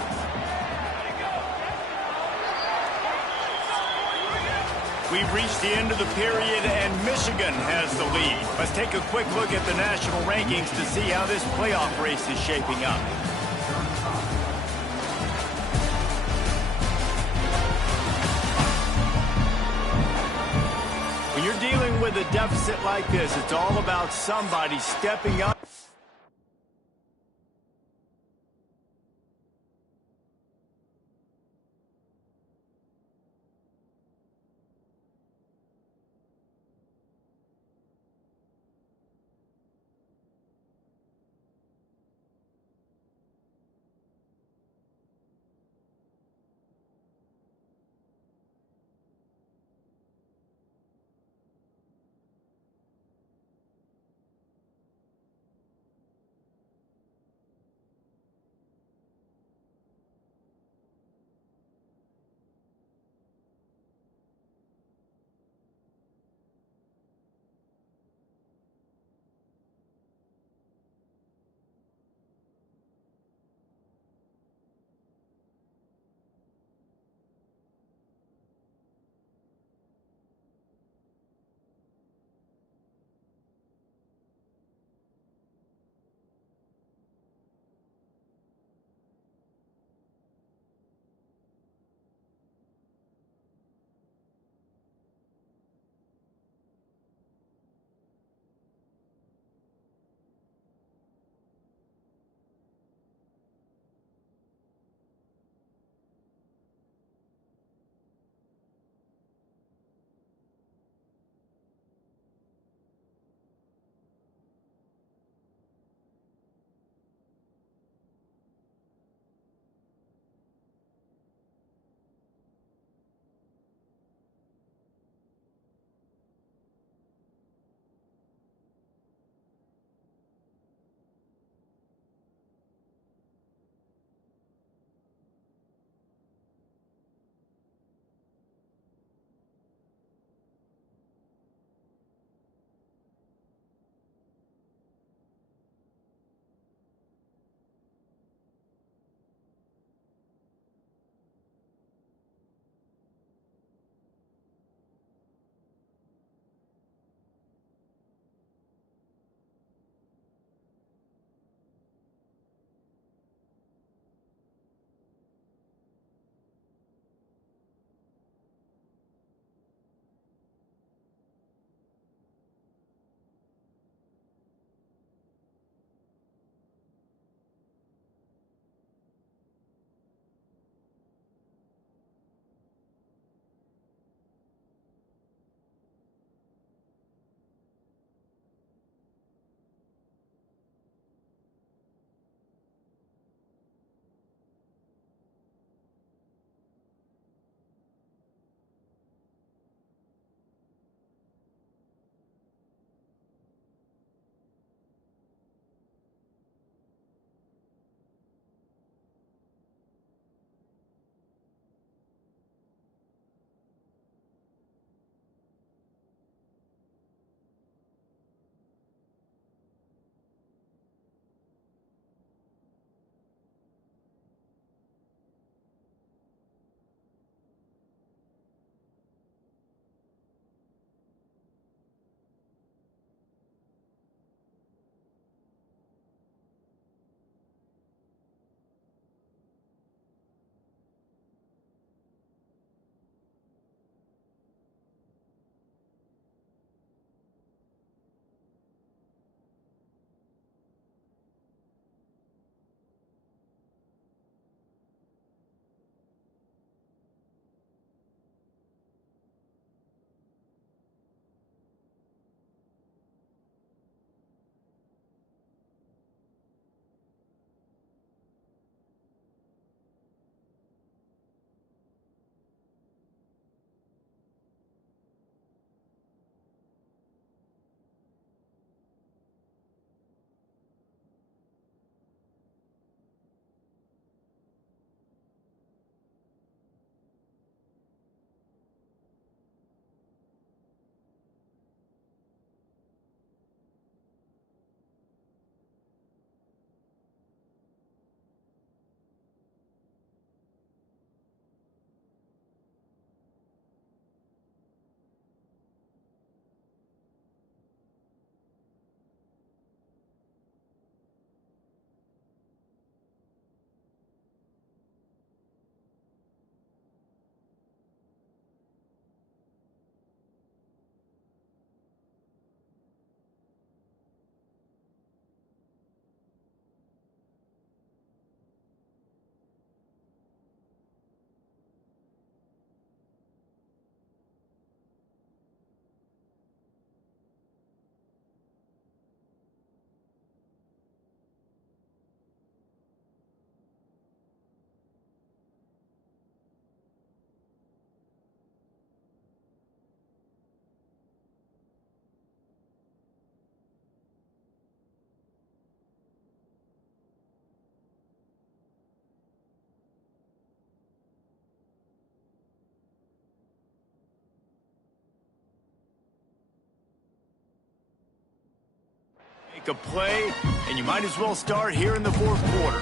We've reached the end of the period, and Michigan has the lead. Let's take a quick look at the national rankings to see how this playoff race is shaping up. When you're dealing with a deficit like this, it's all about somebody stepping up. to play, and you might as well start here in the fourth quarter.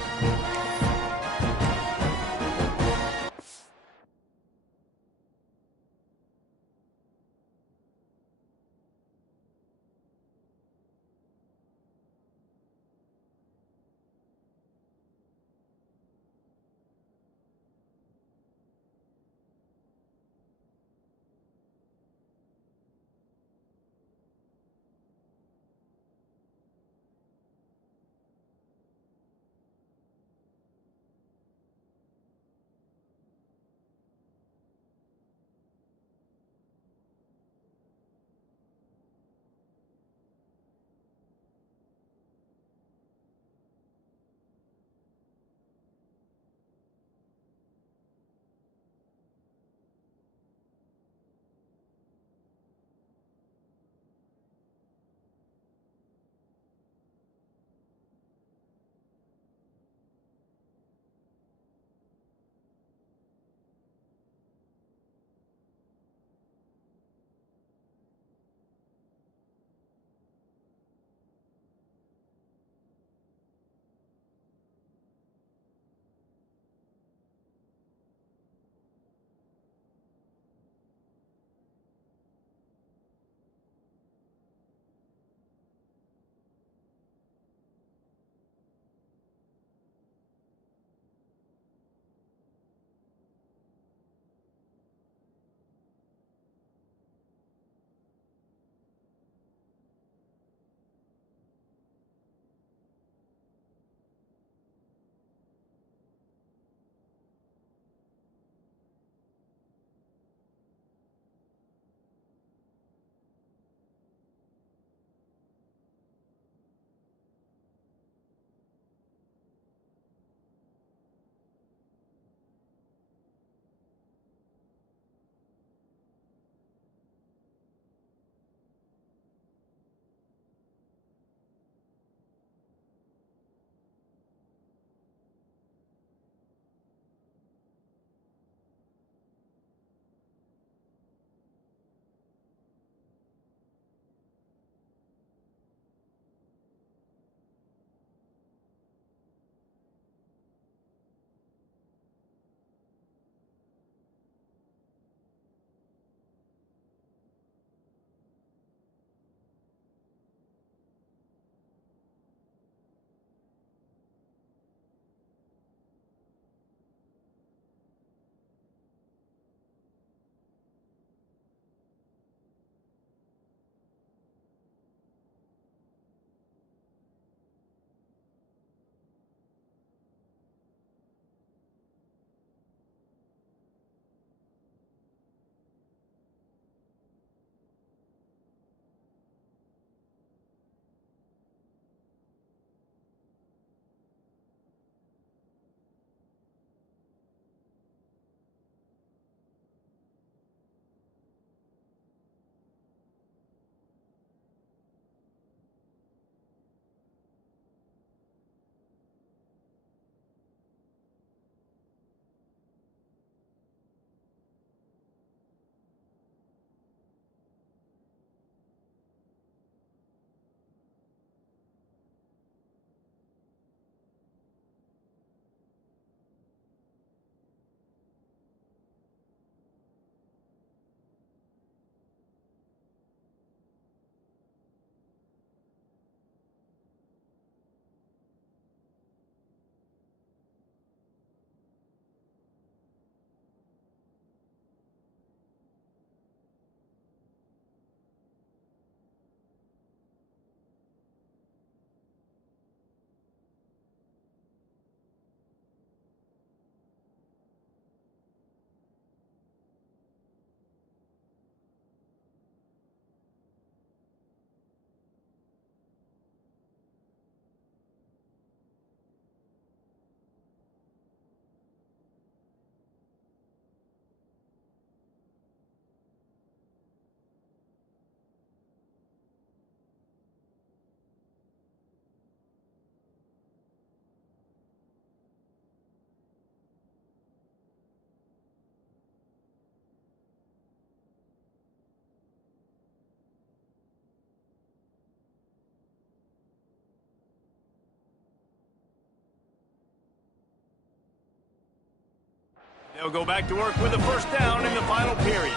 They'll go back to work with a first down in the final period.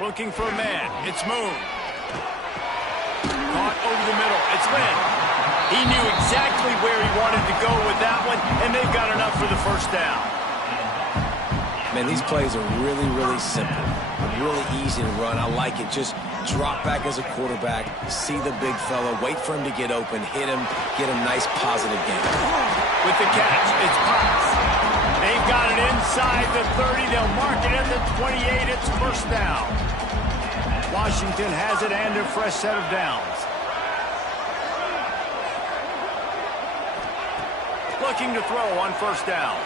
Looking for a man. It's Moon. Caught over the middle. It's Lynn. He knew exactly where he wanted to go with that one, and they've got enough for the first down. Man, these plays are really, really simple. Really easy to run. I like it. Just drop back as a quarterback, see the big fella, wait for him to get open, hit him, get a nice positive gain. With the catch, it's Potts. They've got it inside the 30. They'll mark it at the 28. It's first down. Washington has it and a fresh set of downs. Looking to throw on first down.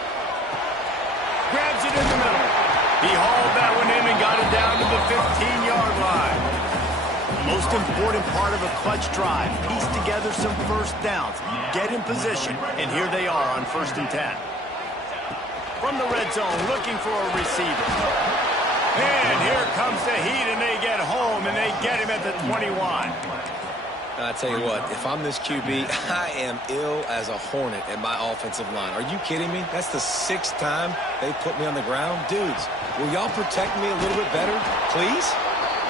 Grabs it in the middle. He hauled that one in and got it down to the 15-yard line. The most important part of a clutch drive, piece together some first downs, get in position, and here they are on 1st and 10. From the red zone, looking for a receiver. And here comes the heat, and they get home, and they get him at the 21. I tell you what, if I'm this QB, I am ill as a hornet at my offensive line. Are you kidding me? That's the 6th time they put me on the ground. Dudes, will y'all protect me a little bit better, please?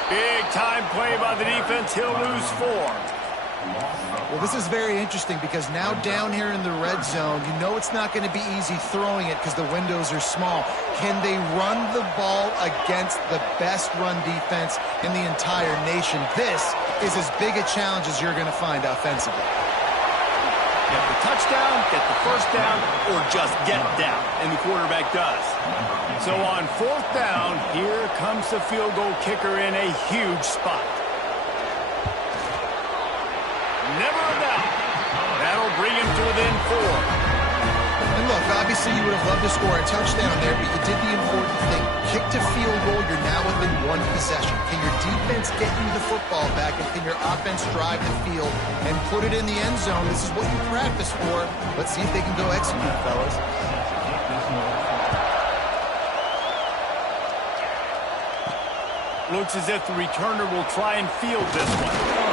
Big time play by the defense. He'll lose 4. Well, this is very interesting because now down here in the red zone, you know it's not going to be easy throwing it because the windows are small. Can they run the ball against the best run defense in the entire nation? This is as big a challenge as you're going to find offensively. Get the touchdown, get the first down, or just get down, and the quarterback does. So on 4th down, here comes the field goal kicker in a huge spot. Never a doubt. That'll bring him to within 4. And look, obviously you would have loved to score a touchdown there, but you did the important thing. Kick to field goal, you're now within 1 possession. Can your defense get you the football back, and can your offense drive the field and put it in the end zone? This is what you practice for. Let's see if they can go execute, fellas. Looks as if the returner will try and field this one.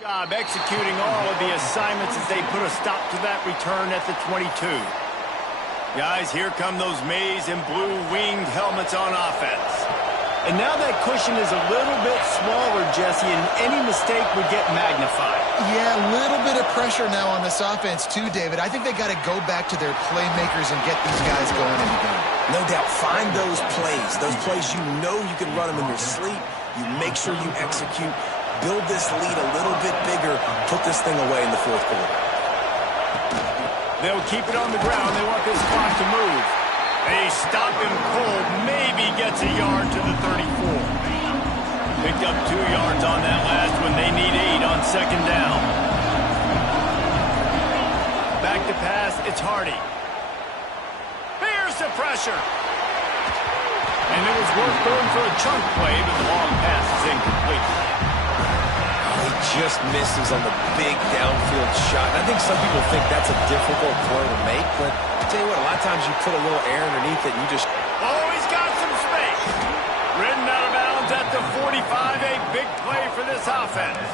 Job executing all of the assignments as they put a stop to that return at the 22. Guys, here come those maize and blue winged helmets on offense. And now that cushion is a little bit smaller, Jesse, and any mistake would get magnified. Yeah, a little bit of pressure now on this offense too, David. I think they got to go back to their playmakers and get these guys going in the game. No doubt. Find those plays you know you can run them in your sleep. You make sure you execute. Build this lead a little bit bigger. Put this thing away in the 4th quarter. They'll keep it on the ground. They want this clock to move. They stop him cold. Maybe gets a yard to the 34. Picked up 2 yards on that last one. They need 8 on 2nd down. Back to pass. It's Hardy. Here's the pressure. And it was worth going for a chunk play, but the long pass is incomplete. He just misses on the big downfield shot. I think some people think that's a difficult throw to make, but I tell you what, a lot of times you put a little air underneath it and you just... Oh, he's got some space. Ridden out of bounds at the 25, a big play for this offense.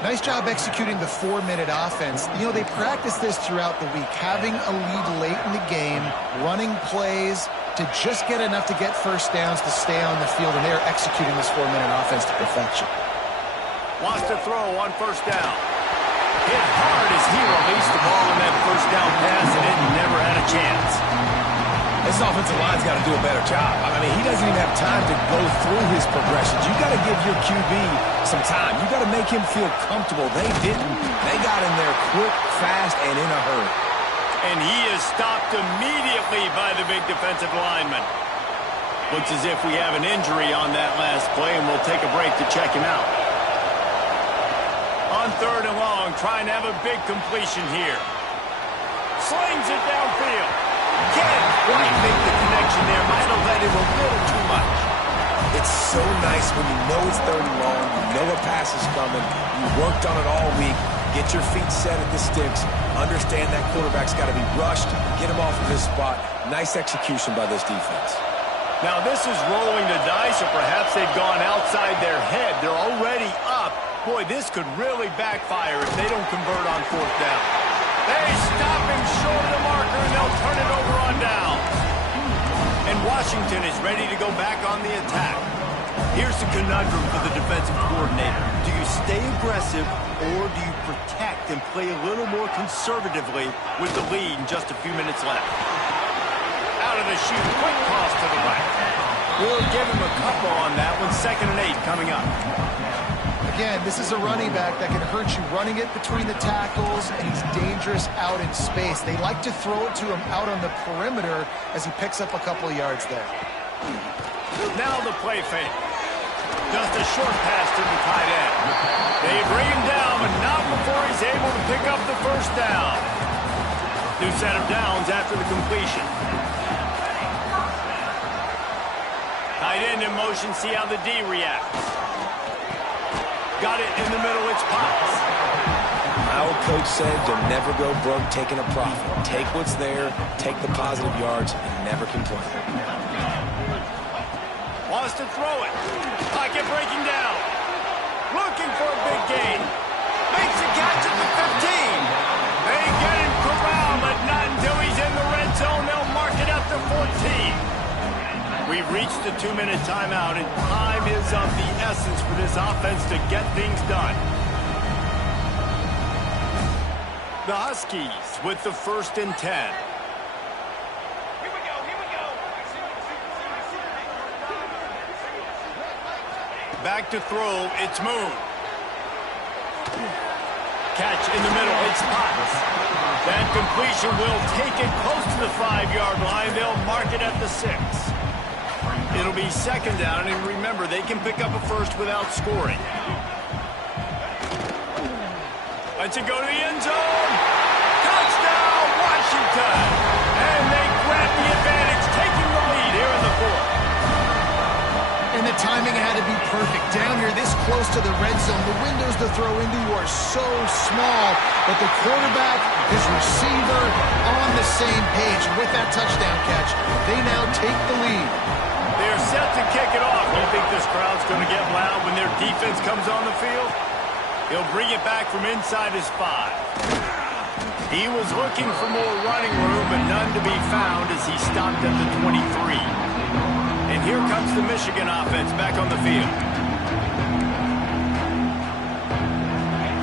Nice job executing the 4-minute offense. You know, they practice this throughout the week, having a lead late in the game, running plays to just get enough to get first downs to stay on the field, and they're executing this 4-minute offense to perfection. Wants to throw on first down. Hit hard as he released the ball on that first down pass, and it never had a chance. This offensive line's got to do a better job. I mean, he doesn't even have time to go through his progressions. You got to give your QB some time. You got to make him feel comfortable. They didn't. They got in there quick, fast, and in a hurry. And he is stopped immediately by the big defensive lineman. Looks as if we have an injury on that last play, and we'll take a break to check him out. On 3rd and long, trying to have a big completion here. Slings it downfield. Can't quite make the connection there. Might have let him a little too much. It's so nice when you know it's 3rd and long, you know a pass is coming, you worked on it all week, get your feet set at the sticks, understand that quarterback's got to be rushed, get him off of his spot. Nice execution by this defense. Now this is rolling the dice, or perhaps they've gone outside their head. They're already up. Boy, this could really backfire if they don't convert on 4th down. They stop him short of the marker, and they'll turn it over on down. And Washington is ready to go back on the attack. Here's the conundrum for the defensive coordinator. Do you stay aggressive, or do you protect and play a little more conservatively with the lead and just a few minutes left? Out of the chute, quick toss to the right. We'll give him a couple on that one. 2nd and 8 coming up. Again, this is a running back that can hurt you running it between the tackles, and he's dangerous out in space. They like to throw it to him out on the perimeter as he picks up a couple of yards there. Now the play fake. Just a short pass to the tight end. They bring him down, but not before he's able to pick up the first down. New set of downs after the completion. Tight end in motion, see how the D reacts. Got it in the middle, it's Potts. My old coach said you'll never go broke taking a profit. Take what's there, take the positive yards, and never complain. Wants to throw it. Pocket breaking down. Looking for a big gain. Makes a catch at the 15. They get him corralled, but not until he's in the red zone. They'll mark it up to 14. We've reached the 2-minute timeout, and time is of the essence for this offense to get things done. The Huskies with the 1st and 10. Back to throw, it's Moon. Catch in the middle, it's Potts. That completion will take it close to the 5-yard line. They'll mark it at the 6. It'll be 2nd down, and remember, they can pick up a first without scoring. Let's it go to the end zone. Touchdown, Washington! And they grab the advantage, taking the lead here in the 4th. And the timing had to be perfect. Down here, this close to the red zone, the windows to throw into are so small, but the quarterback, his receiver, on the same page. And with that touchdown catch, they now take the lead. They're set to kick it off. Do you think this crowd's going to get loud when their defense comes on the field? He'll bring it back from inside his 5. He was looking for more running room, but none to be found as he stopped at the 23. And here comes the Michigan offense back on the field.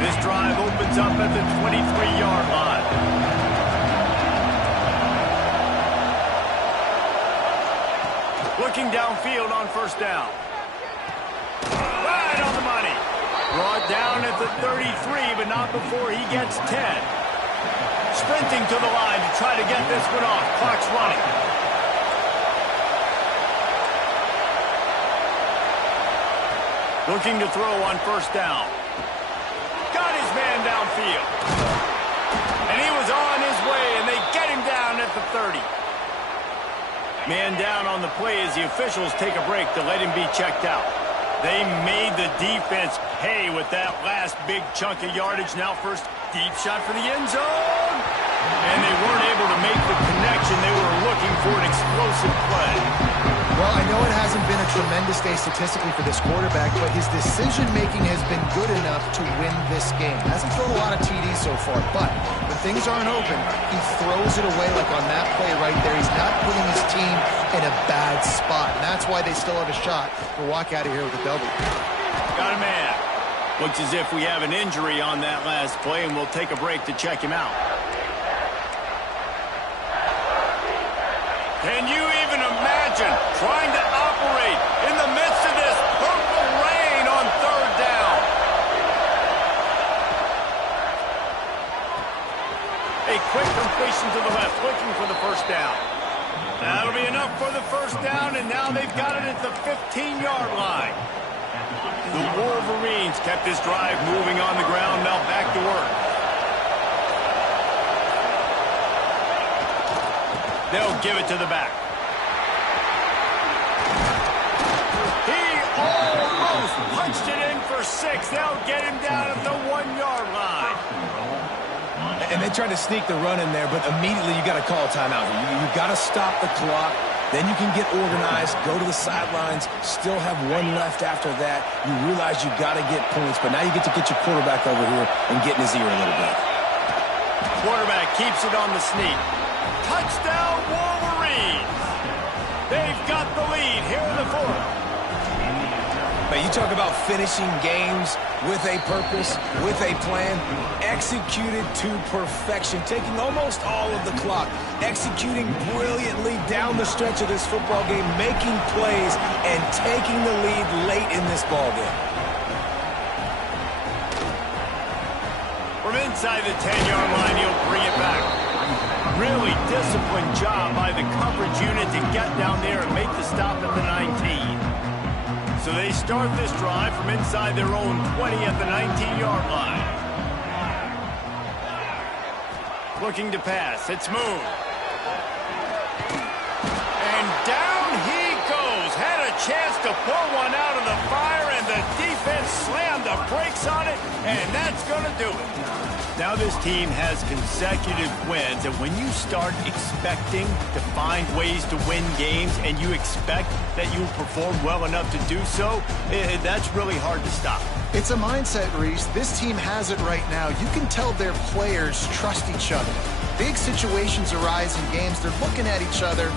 This drive opens up at the 23-yard line. Looking downfield on 1st down. Right on the money. Brought down at the 33, but not before he gets 10. Sprinting to the line to try to get this one off. Clock's running. Looking to throw on 1st down. Got his man downfield. And he was on his way, and they get him down at the 30. Man down on the play as the officials take a break to let him be checked out. They made the defense pay with that last big chunk of yardage. Now first deep shot for the end zone. And they weren't able to make the connection. They were looking for an explosive play. Well, I know it hasn't been a tremendous day statistically for this quarterback, but his decision-making has been good enough to win this game. Hasn't thrown a lot of TDs so far, but when things aren't open, he throws it away like on that play right there. He's not putting his team in a bad spot, and that's why they still have a shot to walk out of here with a W. Got a man. Looks as if we have an injury on that last play, and we'll take a break to check him out. Can you even imagine trying to operate in the midst of this purple rain on third down? A quick completion to the left, looking for the first down. That'll be enough for the first down, and now they've got it at the 15-yard line. The Wolverines kept this drive moving on the ground. Now back to work. They'll give it to the back. He almost punched it in for 6. They'll get him down at the 1-yard line. And they tried to sneak the run in there, but immediately you got to call a timeout here. You got to stop the clock. Then you can get organized, go to the sidelines, still have one left after that. You realize you got to get points, but now you get to get your quarterback over here and get in his ear a little bit. Quarterback keeps it on the sneak. Touchdown, Wolverines! They've got the lead here in the fourth. Man, you talk about finishing games with a purpose, with a plan, executed to perfection, taking almost all of the clock, executing brilliantly down the stretch of this football game, making plays, and taking the lead late in this ball game. From inside the 10-yard line, he'll bring it back. Really disciplined job by the coverage unit to get down there and make the stop at the 19. So they start this drive from inside their own 20 at the 19-yard line. Looking to pass. It's Moon. And down he goes. Had a chance to pull one out of the fire, and the defense slammed the brakes on it, and that's going to do it. Now this team has consecutive wins, and when you start expecting to find ways to win games and you expect that you'll perform well enough to do so, that's really hard to stop. It's a mindset, Reese. This team has it right now. You can tell their players trust each other. Big situations arise in games. They're looking at each other.